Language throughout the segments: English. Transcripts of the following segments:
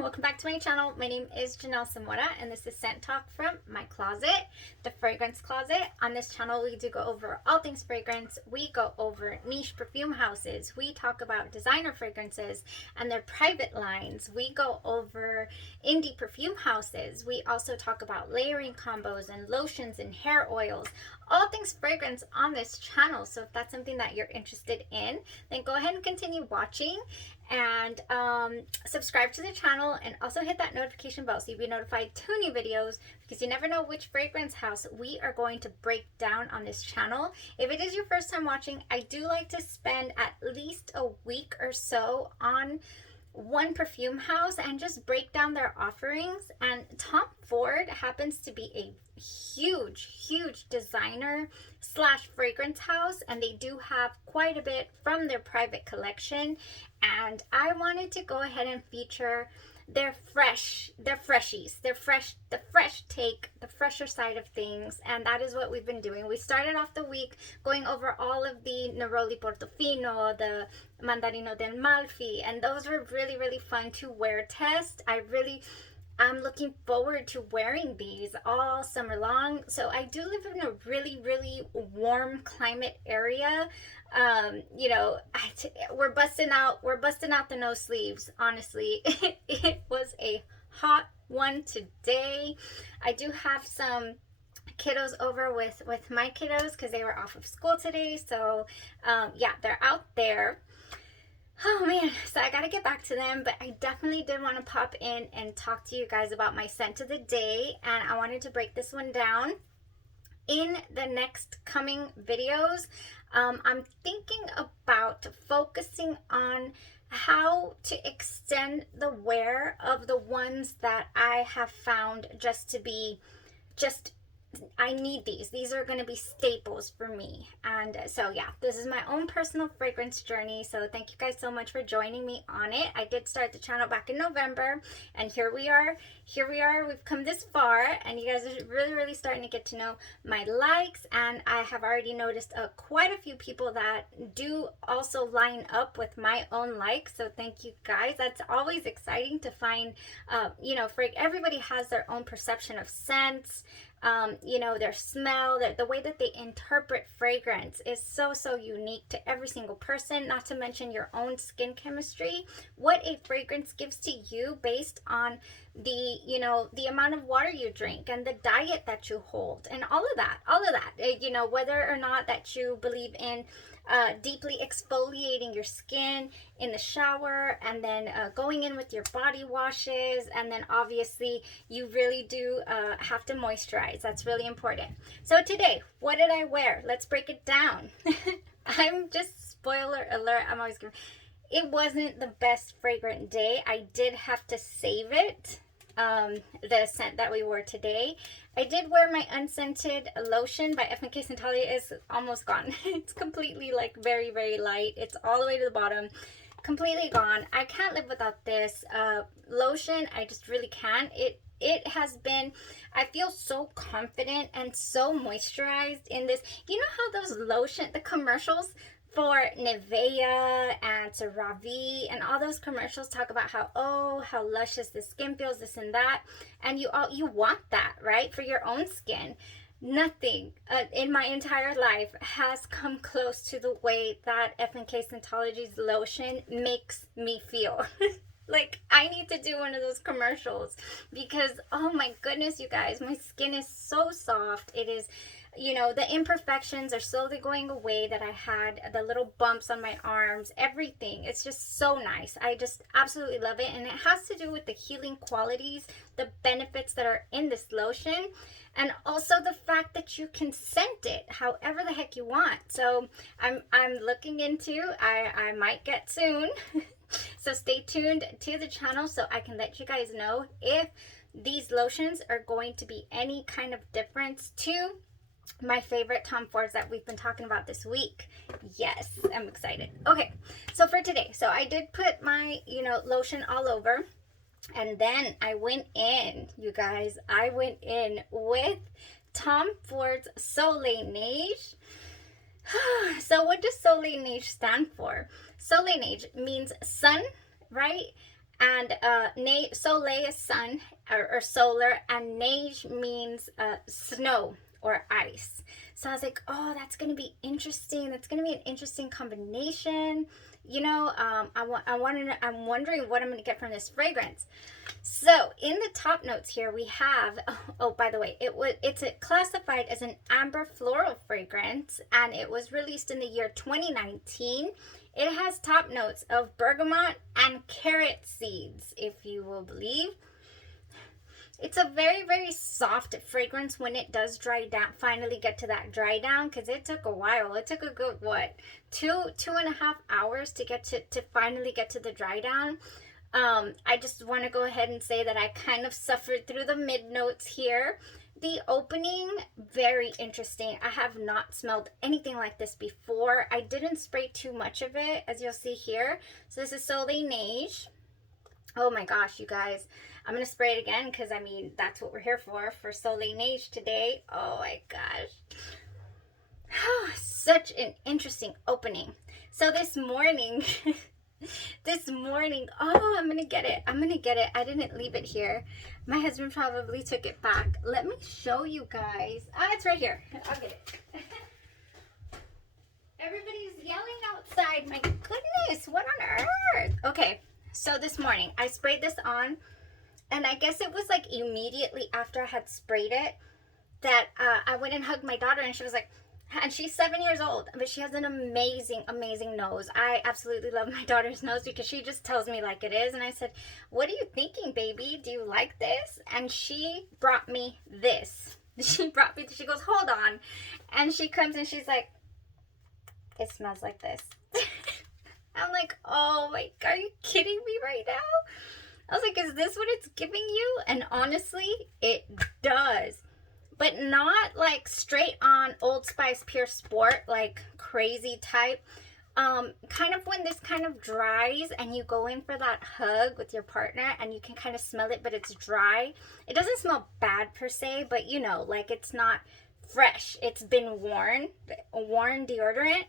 welcome back to my channel. My name is Janelle Samora and this is Scent Talk from my closet, the fragrance closet. On this channel we do go over all things fragrance. We go over niche perfume houses. We talk about designer fragrances and their private lines. We go over indie perfume houses. We also talk about layering combos and lotions and hair oils. All things fragrance on this channel. So if that's something that you're interested in, then go ahead and continue watching and subscribe to the channel, and also hit that notification bell so you'll be notified to new videos, because you never know which fragrance house we are going to break down on this channel. If it is your first time watching, I do like to spend at least a week or so on one perfume house and just break down their offerings. And Tom Ford happens to be a huge designer slash fragrance house, and they do have quite a bit from their private collection, and I wanted to go ahead and feature their freshies, the fresh take, the fresher side of things. And that is what we've been doing. We started off the week going over all of the Neroli Portofino, the Mandarino di Amalfi, and those were really fun to wear test. I'm looking forward to wearing these all summer long. So I do live in a really warm climate area. We're busting out the no sleeves. Honestly, it was a hot one today. I do have some kiddos over with my kiddos because they were off of school today. So yeah, they're out there. Oh man, so I gotta get back to them, but I definitely did want to pop in and talk to you guys about my scent of the day, and I wanted to break this one down in the next coming videos. I'm thinking about focusing on how to extend the wear of the ones that I have found I need these. These are going to be staples for me. And so yeah, this is my own personal fragrance journey. So thank you guys so much for joining me on it. I did start the channel back in November, and here we are. We've come this far, and you guys are really starting to get to know my likes. And I have already noticed quite a few people that do also line up with my own likes. So thank you guys. That's always exciting to find. Everybody has their own perception of scents. Their smell, the way that they interpret fragrance is so unique to every single person, not to mention your own skin chemistry, what a fragrance gives to you based on the amount of water you drink and the diet that you hold and all of that, whether or not that you believe in deeply exfoliating your skin in the shower, and then going in with your body washes, and then obviously you really do have to moisturize. That's really important. So today, what did I wear? Let's break it down. I'm just, spoiler alert, it wasn't the best fragrant day. I did have to save it, the scent that we wore today. I did wear my unscented lotion by F&K Scentalia. Is almost gone. It's completely very light. It's all the way to the bottom, completely gone. I can't live without this lotion. I just really can't. It has been, I feel so confident and so moisturized in this. You know how the commercials for Nivea and CeraVe and all those commercials talk about how luscious the skin feels, this and that, and you want that, right, for your own skin. Nothing in my entire life has come close to the way that F&K Scentology's lotion makes me feel. I need to do one of those commercials, because oh my goodness, you guys, my skin is so soft. It is, the imperfections are slowly going away that I had, the little bumps on my arms, everything. It's just so nice. I just absolutely love it. And it has to do with the healing qualities, the benefits that are in this lotion, and also the fact that you can scent it however the heck you want. So I'm looking into, I might get soon. So stay tuned to the channel so I can let you guys know if these lotions are going to be any kind of difference to my favorite Tom Fords that we've been talking about this week. Yes, I'm excited. Okay, so for today, so I did put my, lotion all over, and then I went in, you guys, with Tom Ford's Soleil Neige. So what does Soleil Neige stand for? Soleil Neige means sun, right? And Soleil is sun, or solar, and Neige means snow or ice. So I was like, oh, that's gonna be interesting. That's gonna be an interesting combination. You know, I'm wondering what I'm gonna get from this fragrance. So in the top notes here we have, oh, by the way, it's classified as an amber floral fragrance, and it was released in the year 2019. It has top notes of bergamot and carrot seeds, if you will believe. It's a very, very soft fragrance when it does dry down, finally get to that dry down, because it took a while. It took a good, what, two and a half hours to get to finally get to the dry down. I just want to go ahead and say that I kind of suffered through the mid notes here. The opening, very interesting. I have not smelled anything like this before. I didn't spray too much of it, as you'll see here. So this is Soleil Neige. Oh my gosh, you guys. I'm going to spray it again because, I mean, that's what we're here for Soleil Neige today. Oh my gosh. Such an interesting opening. So this morning... oh, I'm gonna get it. I didn't leave it here. My husband probably took it back. Let me show you guys. It's right here. I'll get it. Everybody's yelling outside. My goodness, what on earth? Okay, so this morning I sprayed this on, and I guess it was like immediately after I had sprayed it that I went and hugged my daughter, and she was like, and she's 7 years old, but she has an amazing, amazing nose. I absolutely love my daughter's nose because she just tells me like it is. And I said, what are you thinking, baby? Do you like this? And she brought me this. She goes, hold on. And she comes and she's like, it smells like this. I'm like, oh my God, are you kidding me right now? I was like, is this what it's giving you? And honestly, it does. But not like straight on Old Spice Pure Sport, like crazy type. Kind of when this kind of dries and you go in for that hug with your partner and you can kind of smell it, but it's dry. It doesn't smell bad per se, but you know, like it's not fresh. It's been worn deodorant.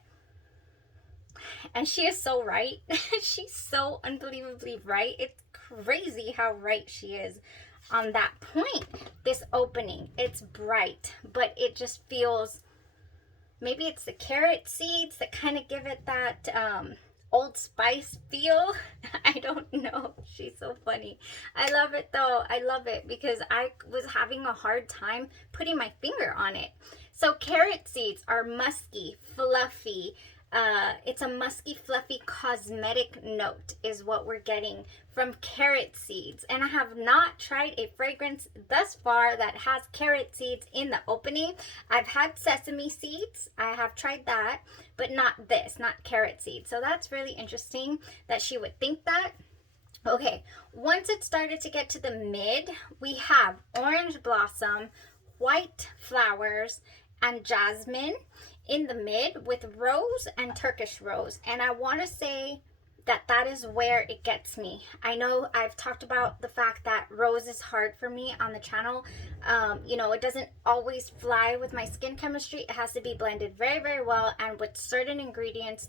And she is so right. She's so unbelievably right. It's crazy how right she is on that point. This opening, it's bright, but it just feels, maybe it's the carrot seeds that kind of give it that Old Spice feel. I don't know. She's so funny. I love it though. I love it because I was having a hard time putting my finger on it. So carrot seeds are musky, fluffy. It's a musky, fluffy cosmetic note is what we're getting from carrot seeds. And I have not tried a fragrance thus far that has carrot seeds in the opening. I've had sesame seeds. I have tried that, but not this, not carrot seeds. So that's really interesting that she would think that. Okay, once it started to get to the mid, we have orange blossom, white flowers, and jasmine in the mid with rose and Turkish rose. And I want to say that that is where it gets me. I know I've talked about the fact that rose is hard for me on the channel. You know, it doesn't always fly with my skin chemistry. It has to be blended very, very well and with certain ingredients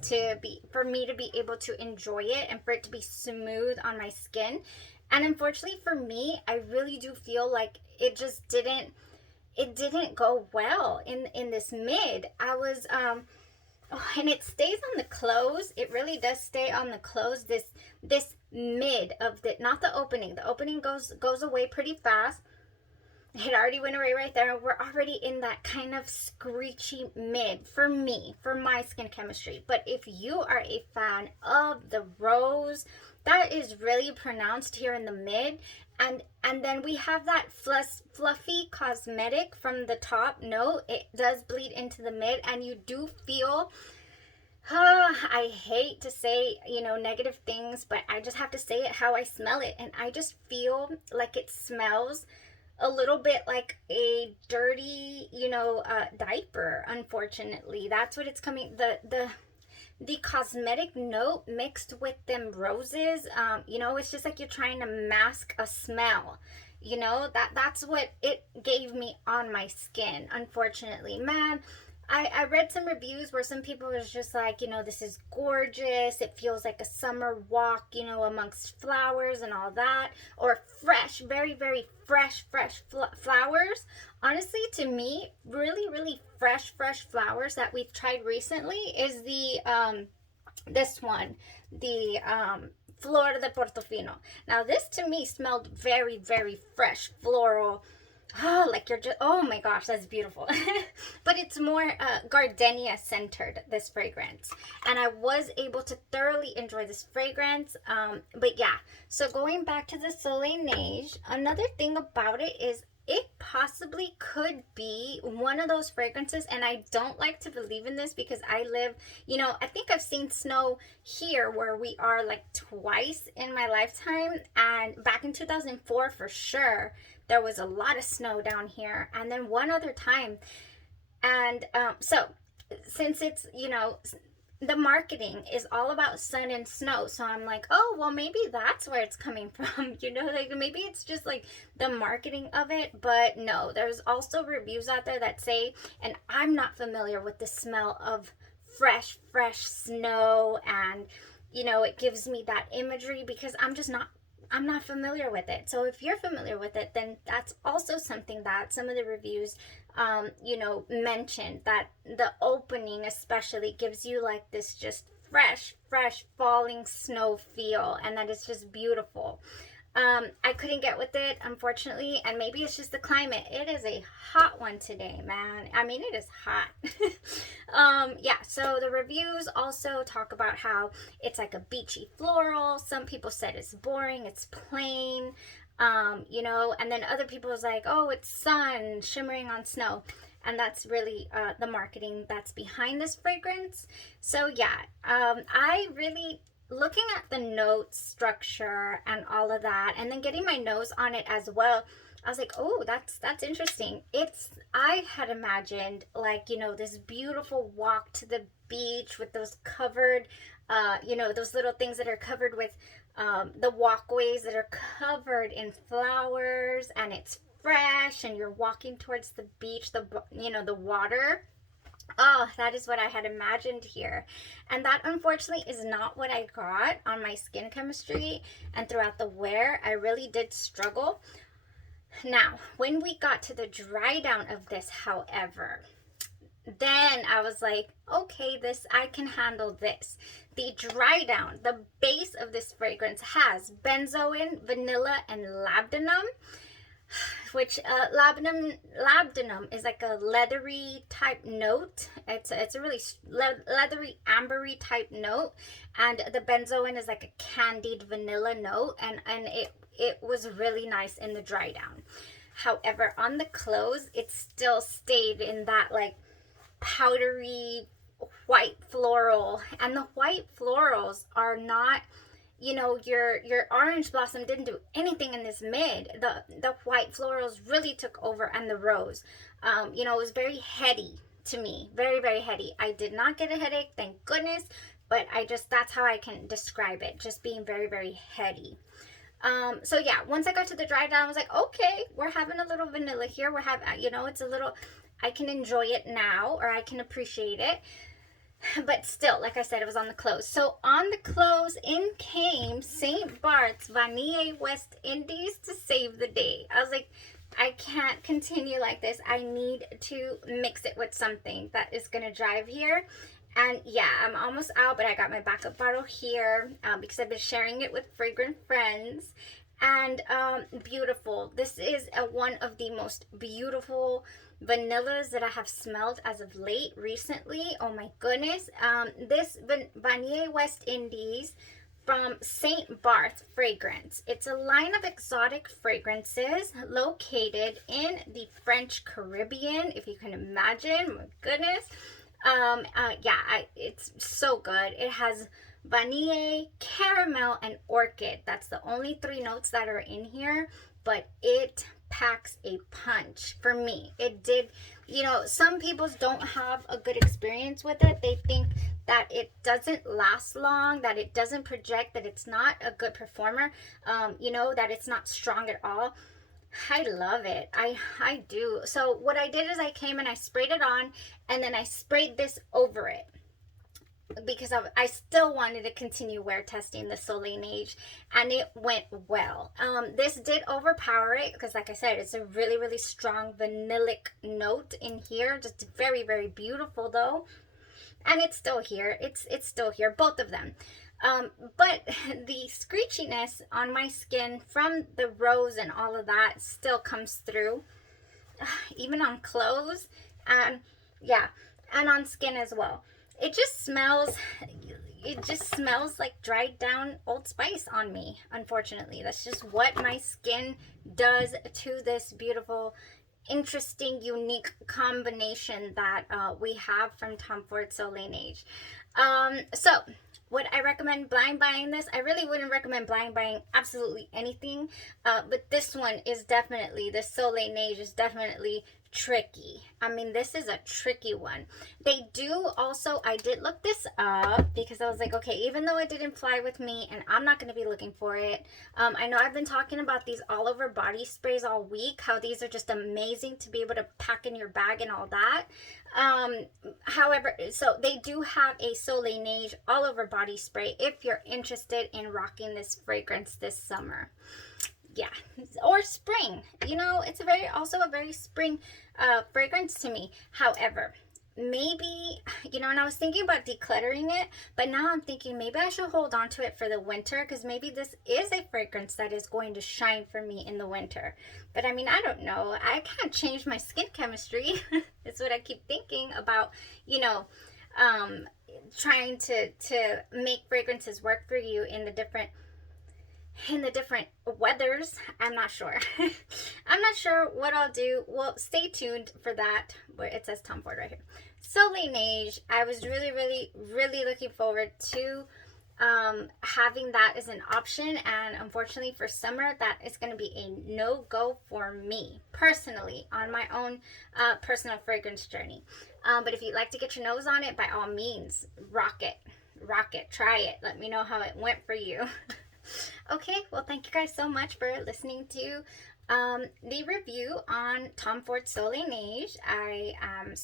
for me to be able to enjoy it and for it to be smooth on my skin. And unfortunately for me, I really do feel like it just didn't go well in this mid. I was and it stays on the close. It really does stay on the close. This mid of the, not the opening. The opening goes away pretty fast. It already went away right there. We're already in that kind of screechy mid for me, for my skin chemistry. But if you are a fan of the rose, that is really pronounced here in the mid. And then we have that fluffy cosmetic from the top note. It does bleed into the mid, and you do feel, I hate to say, you know, negative things, but I just have to say it how I smell it. And I just feel like it smells a little bit like a dirty, you know, diaper, unfortunately. That's what it's coming, the cosmetic note mixed with them roses, you know, it's just like you're trying to mask a smell, you know, that's what it gave me on my skin, unfortunately. Man, I read some reviews where some people was just like, you know, this is gorgeous. It feels like a summer walk, you know, amongst flowers and all that. Or fresh, very, very fresh, flowers. Honestly, to me, really, really fresh flowers that we've tried recently is this one, the Fleur de Portofino. Now, this to me smelled very, very fresh, floral. Oh, like you're just, oh my gosh, that's beautiful. But it's more gardenia centered, this fragrance. And I was able to thoroughly enjoy this fragrance. But yeah, so going back to the Soleil Neige, another thing about it is it possibly could be one of those fragrances, and I don't like to believe in this because I live, you know, I think I've seen snow here where we are like twice in my lifetime, and back in 2004 for sure there was a lot of snow down here, and then one other time. And so since it's, you know, the marketing is all about sun and snow, so I'm like, oh well, maybe that's where it's coming from. You know, like maybe it's just like the marketing of it. But no, there's also reviews out there that say, and I'm not familiar with the smell of fresh snow, and you know, it gives me that imagery because I'm not familiar with it. So if you're familiar with it, then that's also something that some of the reviews, you know, mentioned, that the opening especially gives you like this just fresh falling snow feel, and that it's just beautiful. I couldn't get with it, unfortunately, and maybe it's just the climate. It is a hot one today, man. I mean, it is hot. Yeah, so the reviews also talk about how it's like a beachy floral. Some people said it's boring, it's plain, you know, and then other people was like, oh, it's sun shimmering on snow. And that's really the marketing that's behind this fragrance. So yeah, I really, looking at the note structure and all of that, and then getting my nose on it as well, I was like, oh, that's interesting. I had imagined like, you know, this beautiful walk to the beach with those covered, you know, those little things that are covered with the walkways that are covered in flowers, and it's fresh, and you're walking towards the beach, you know, the water. Oh, that is what I had imagined here. And that unfortunately is not what I got on my skin chemistry, and throughout the wear, I really did struggle. Now, when we got to the dry down of this, however, then I was like, okay, I can handle this. The dry down, the base of this fragrance has benzoin, vanilla, and labdanum, which labdanum is like a leathery type note. It's a really leathery ambery type note, and the benzoin is like a candied vanilla note, and it was really nice in the dry down. However, on the close, it still stayed in that like powdery white floral, and the white florals are not, you know, your orange blossom didn't do anything in this mid. The white florals really took over, and the rose, you know, it was very heady to me, very heady. I did not get a headache, thank goodness, but that's how I can describe it, just being very heady. So yeah, once I got to the dry down, I was like, okay, we're having a little vanilla here. We're having, you know, it's a little, I can enjoy it now, or I can appreciate it. But still, like I said, it was on the close. So on the close, in came St. Bart's Vanille West Indies to save the day. I was like, I can't continue like this. I need to mix it with something that is going to drive here. And yeah, I'm almost out, but I got my backup bottle here because I've been sharing it with fragrant friends. And beautiful. This is one of the most beautiful vanillas that I have smelled as of late recently. Oh my goodness. This Vanille West Indies from St. Barth Fragrance. It's a line of exotic fragrances located in the French Caribbean, if you can imagine. My goodness. Yeah, it's so good. It has vanilla, caramel, and orchid. That's the only 3 notes that are in here, but it packs a punch for me. It did, you know, some people don't have a good experience with it. They think that it doesn't last long, that it doesn't project, that it's not a good performer, you know, that it's not strong at all. I love it. I do. So what I did is I came and I sprayed it on, and then I sprayed this over it because I still wanted to continue wear testing the Soleil Neige, and it went well. This did overpower it because, like I said, it's a really, really strong vanillic note in here. Just very, very beautiful though, and it's still here. It's still here, both of them. But the screechiness on my skin from the rose and all of that still comes through, even on clothes, and yeah, and on skin as well. It just smells, it just smells like dried down Old Spice on me, unfortunately. That's just what my skin does to this beautiful, interesting, unique combination that we have from Tom Ford Soleil Neige. So would I recommend blind buying this? I really wouldn't recommend blind buying absolutely anything, but this one is definitely, the Soleil Neige is definitely tricky. I mean, this is a tricky one. They do also, I did look this up because I was like, okay, even though it didn't fly with me and I'm not going to be looking for it, I know I've been talking about these all over body sprays all week, how these are just amazing to be able to pack in your bag and all that. However, so they do have a Soleil Neige all over body spray if you're interested in rocking this fragrance this summer. Yeah, or spring, you know, it's a very, also a very spring fragrance to me. However, maybe, you know, and I was thinking about decluttering it, but now I'm thinking maybe I should hold on to it for the winter, because maybe this is a fragrance that is going to shine for me in the winter. But I mean, I don't know, I can't change my skin chemistry. It's what I keep thinking about, you know, trying to make fragrances work for you in the different weathers. I'm not sure. I'm not sure what I'll do. Well, stay tuned for that, where it says Tom Ford right here. Soleil Neige, I was really, really, really looking forward to having that as an option, and unfortunately for summer, that is going to be a no-go for me personally on my own personal fragrance journey. But if you'd like to get your nose on it, by all means, rock it, try it. Let me know how it went for you. Okay, well, thank you guys so much for listening to the review on Tom Ford Soleil Neige. I am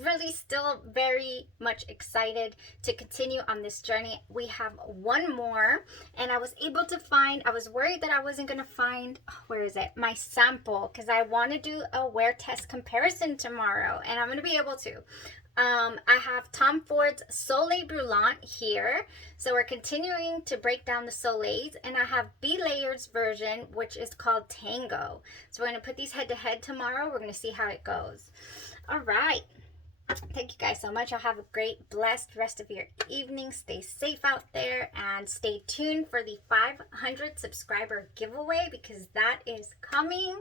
really still very much excited to continue on this journey. We have one more, and I was able to find, I was worried that I wasn't going to find, where is it, my sample, because I want to do a wear test comparison tomorrow, and I'm going to be able to. I have Tom Ford's Soleil Brulant here. So we're continuing to break down the Soleils, and I have B Layers version, which is called Tango. So we're going to put these head to head tomorrow. We're going to see how it goes. All right. Thank you guys so much. I'll have a great, blessed rest of your evening. Stay safe out there, and stay tuned for the 500 subscriber giveaway, because that is coming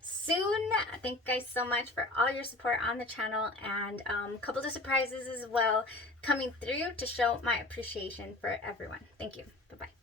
soon. Thank you guys so much for all your support on the channel, and a couple of surprises as well coming through to show my appreciation for everyone. Thank you. Bye-bye.